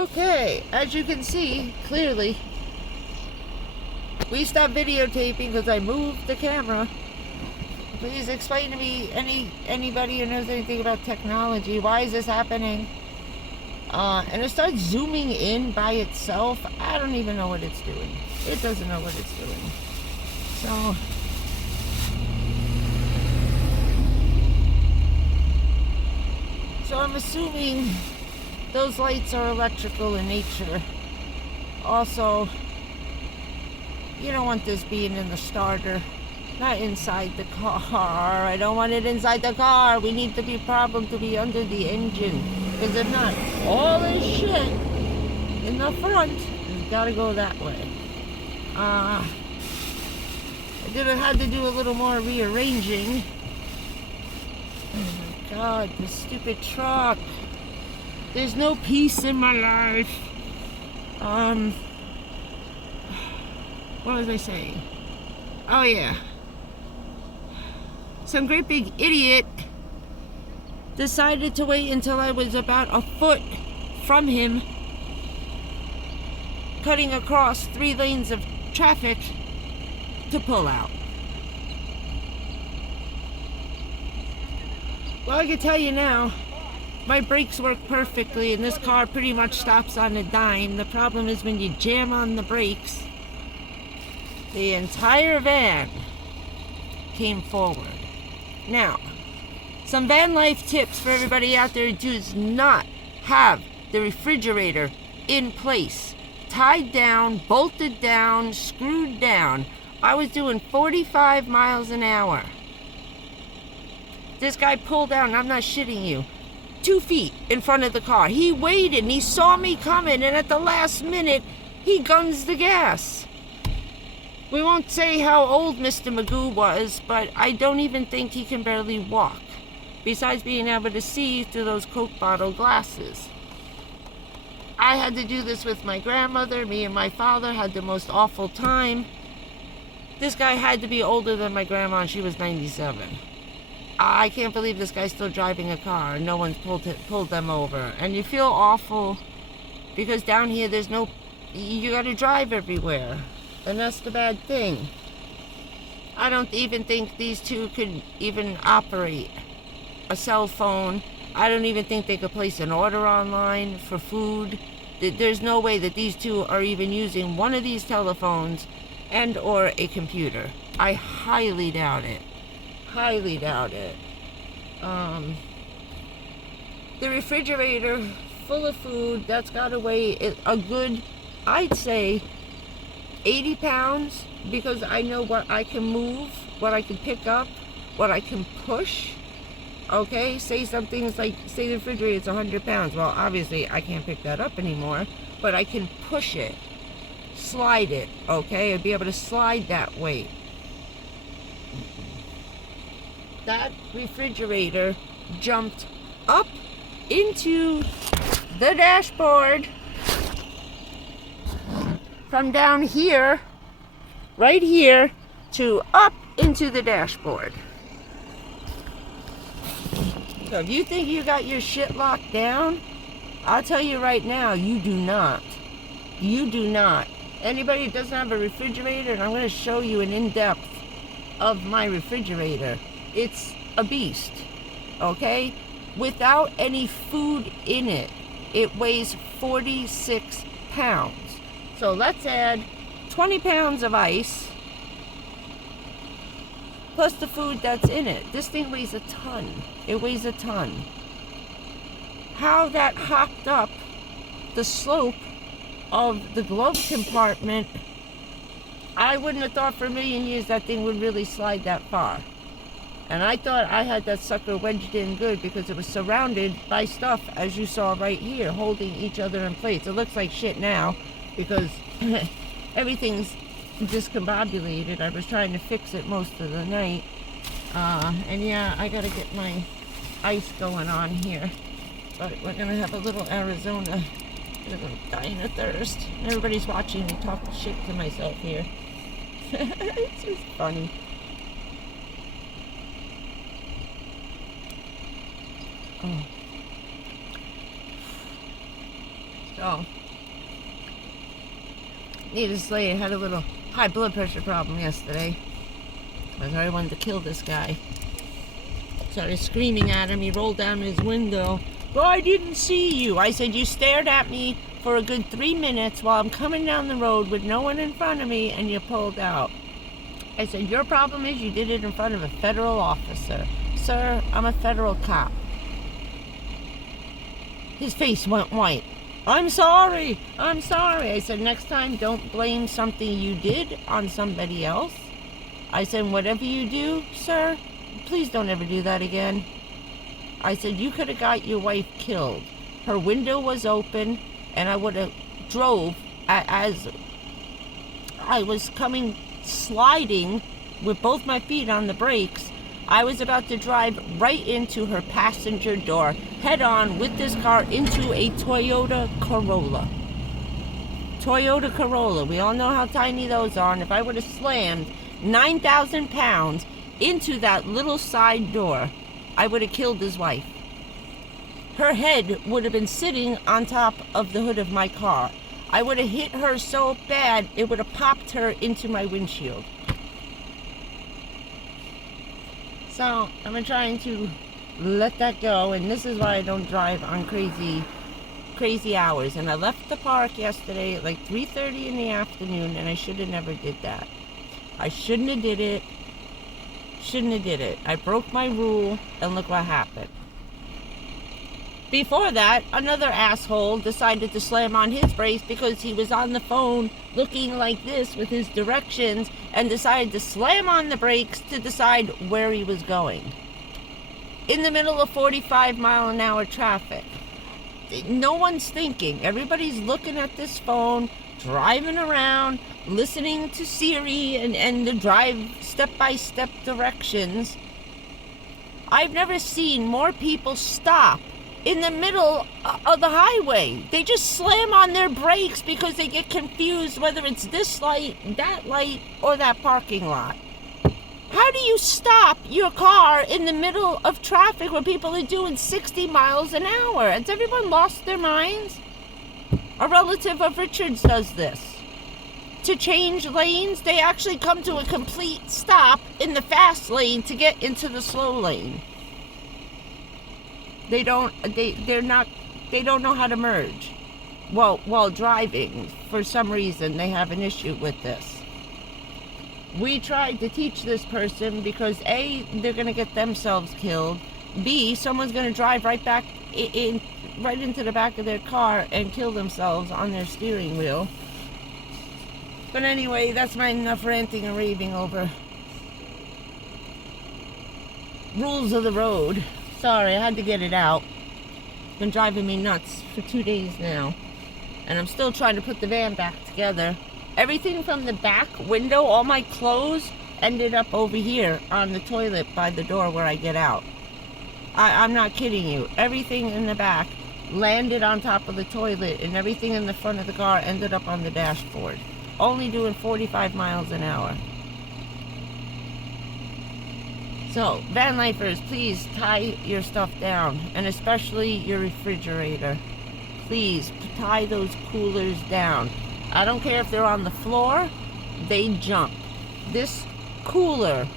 Okay, as you can see, clearly, we stopped videotaping because I moved the camera. Please explain to me, anybody who knows anything about technology, why is this happening? And it starts zooming in by itself. I don't even know what it's doing. It doesn't know what it's doing. So I'm assuming those lights are electrical in nature. Also, you don't want this being in the starter, not inside the car. I don't want it inside the car. We need the problem to be under the engine. Because if not, all this shit in the front has got to go that way. I had to do a little more rearranging. Oh my God, this stupid truck. There's no peace in my life. What was I saying? Oh yeah. Some great big idiot decided to wait until I was about a foot from him, cutting across 3 lanes of traffic, to pull out. Well, I can tell you now, my brakes work perfectly and this car pretty much stops on a dime. The problem is when you jam on the brakes, the entire van came forward. Now, some van life tips for everybody out there who does not have the refrigerator in place, tied down, bolted down, screwed down. I was doing 45 miles an hour. This guy pulled down, I'm not shitting you, 2 feet in front of the car. He waited and he saw me coming, and at the last minute, he guns the gas. We won't say how old Mr. Magoo was, but I don't even think he can barely walk, besides being able to see through those Coke bottle glasses. I had to do this with my grandmother. Me and my father had the most awful time. This guy had to be older than my grandma, and she was 97. I can't believe this guy's still driving a car and no one's pulled them over. And you feel awful because down here there's no, you gotta drive everywhere. And that's the bad thing. I don't even think these two could even operate a cell phone. I don't even think they could place an order online for food. There's no way that these two are even using one of these telephones and or a computer. I highly doubt it. Highly doubt it. The refrigerator full of food, that's got to weigh a good, I'd say, 80 pounds, because I know what I can move, what I can pick up, what I can push. Okay, say something's like, say the refrigerator's 100 pounds. Well, obviously I can't pick that up anymore, but I can push it, slide it, okay? I'd be able to slide that weight. That refrigerator jumped up into the dashboard from down here, right here, to up into the dashboard. So if you think you got your shit locked down, I'll tell you right now, you do not. You do not. Anybody that doesn't have a refrigerator, and I'm going to show you an in-depth of my refrigerator. It's a beast, okay? Without any food in it, it weighs 46 pounds. So let's add 20 pounds of ice, plus the food that's in it. This thing weighs a ton. It weighs a ton. How that hopped up the slope of the glove compartment, I wouldn't have thought for a million years that thing would really slide that far. And I thought I had that sucker wedged in good because it was surrounded by stuff, as you saw right here, holding each other in place. It looks like shit now because everything's discombobulated. I was trying to fix it most of the night. And yeah, I gotta get my ice going on here. But we're gonna have a little Arizona. I'm dying of thirst. Everybody's watching me talk shit to myself here. It's just funny. Oh. So, needless to say, I had a little high blood pressure problem yesterday. I already wanted to kill this guy. Started screaming at him. He rolled down his window. "Oh, I didn't see you." I said, "You stared at me for a good 3 minutes while I'm coming down the road with no one in front of me, and you pulled out." I said, "Your problem is you did it in front of a federal officer." "Sir, I'm a federal cop." His face went white. I'm sorry. I said, "Next time, don't blame something you did on somebody else." I said, "Whatever you do, sir, please don't ever do that again." I said, "You could have got your wife killed. Her window was open, and I would have drove as I was coming sliding with both my feet on the brakes. I was about to drive right into her passenger door, head on with this car into a Toyota Corolla. Toyota Corolla. We all know how tiny those are, and if I would have slammed 9,000 pounds into that little side door, I would have killed his wife. Her head would have been sitting on top of the hood of my car. I would have hit her so bad, it would have popped her into my windshield. So, I'm trying to let that go, and this is why I don't drive on crazy hours. And I left the park yesterday at like 3:30 in the afternoon, and I should have never did that. I shouldn't have did it. I broke my rule, and look what happened. Before that, another asshole decided to slam on his brakes because he was on the phone looking like this with his directions, and decided to slam on the brakes to decide where he was going. In the middle of 45-mile-an-hour traffic. No one's thinking. Everybody's looking at this phone, driving around, listening to Siri and the drive step-by-step directions. I've never seen more people stop in the middle of the highway. They just slam on their brakes because they get confused whether it's this light, or that parking lot. How do you stop your car in the middle of traffic where people are doing 60 miles an hour? Has everyone lost their minds? A relative of Richard's does this. To change lanes, they actually come to a complete stop in the fast lane to get into the slow lane. They don't know how to merge. Well, while driving, for some reason, they have an issue with this. We tried to teach this person because A, they're going to get themselves killed. B, someone's going to drive right into the back of their car and kill themselves on their steering wheel. But anyway, that's my enough ranting and raving over rules of the road. Sorry, I had to get it out. It's been driving me nuts for 2 days now. And I'm still trying to put the van back together. Everything from the back window, all my clothes, ended up over here on the toilet by the door where I get out. I'm not kidding you. Everything in the back landed on top of the toilet, and everything in the front of the car ended up on the dashboard. Only doing 45 miles an hour. So, van lifers, please tie your stuff down, and especially your refrigerator. Please tie those coolers down. I don't care if they're on the floor, they jump. This cooler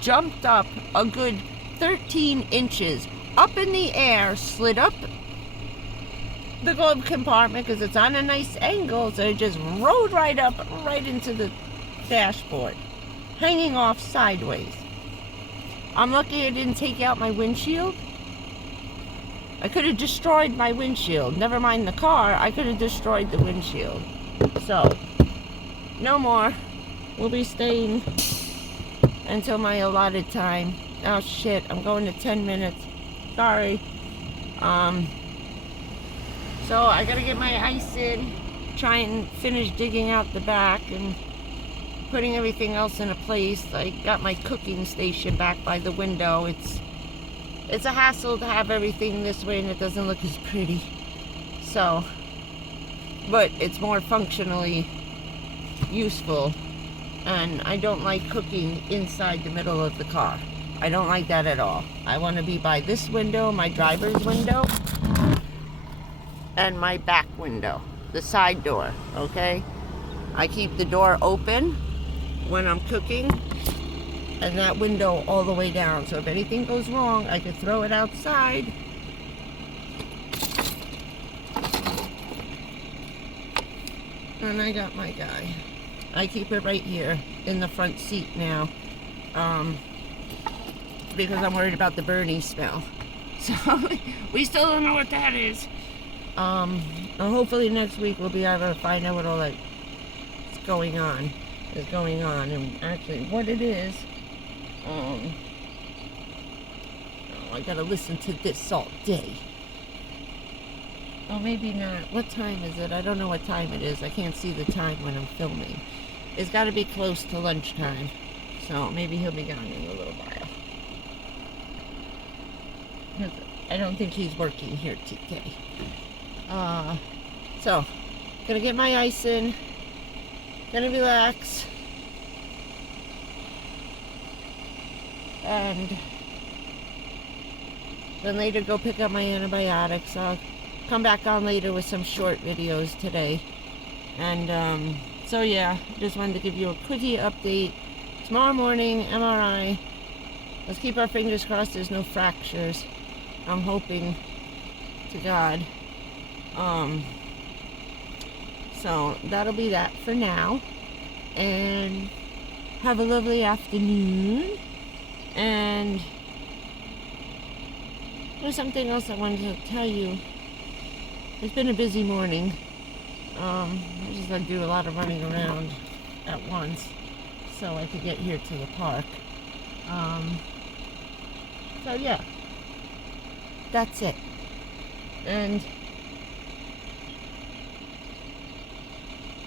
jumped up a good 13 inches up in the air, slid up the glove compartment because it's on a nice angle, so it just rode right up, right into the dashboard, hanging off sideways. I'm lucky I didn't take out my windshield. I could have destroyed my windshield. Never mind the car, I could have destroyed the windshield. So, no more. We'll be staying until my allotted time. Oh shit, I'm going to 10 minutes. Sorry. So I gotta get my ice in, try and finish digging out the back and putting everything else in a place. I got my cooking station back by the window. It's a hassle to have everything this way and it doesn't look as pretty. So, but it's more functionally useful, and I don't like cooking inside the middle of the car. I don't like that at all. I want to be by this window, my driver's window, and my back window, the side door, okay? I keep the door open when I'm cooking and that window all the way down. So if anything goes wrong, I could throw it outside. And I got my guy. I keep it right here in the front seat now. Because I'm worried about the Bernie smell. So we still don't know what that is. Hopefully next week we'll be able to find out what all that is going on. And actually what it is. Oh, I gotta listen to this all day. Oh, maybe not. What time is it? I don't know what time it is. I can't see the time when I'm filming. It's got to be close to lunchtime. So maybe he'll be gone in a little while. I don't think he's working here today. So, gonna get my ice in. Gonna relax. And then later go pick up my antibiotics. I'll come back on later with some short videos today. And so yeah, just wanted to give you a quickie update. Tomorrow morning, MRI. Let's keep our fingers crossed there's no fractures. I'm hoping to God. So that'll be that for now. And have a lovely afternoon. And there's something else I wanted to tell you. It's been a busy morning. I just had to do a lot of running around at once so I could get here to the park. So yeah, that's it. And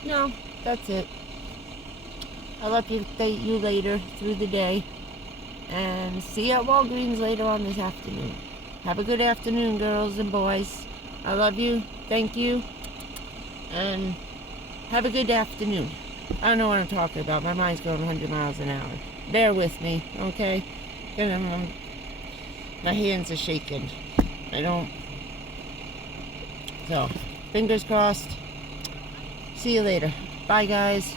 no, that's it. I'll update you later through the day. And see you at Walgreens later on this afternoon. Have a good afternoon, girls and boys. I love you. Thank you. And have a good afternoon. I don't know what I'm talking about. My mind's going 100 miles an hour. Bear with me, okay? My hands are shaking. So, fingers crossed. See you later. Bye, guys.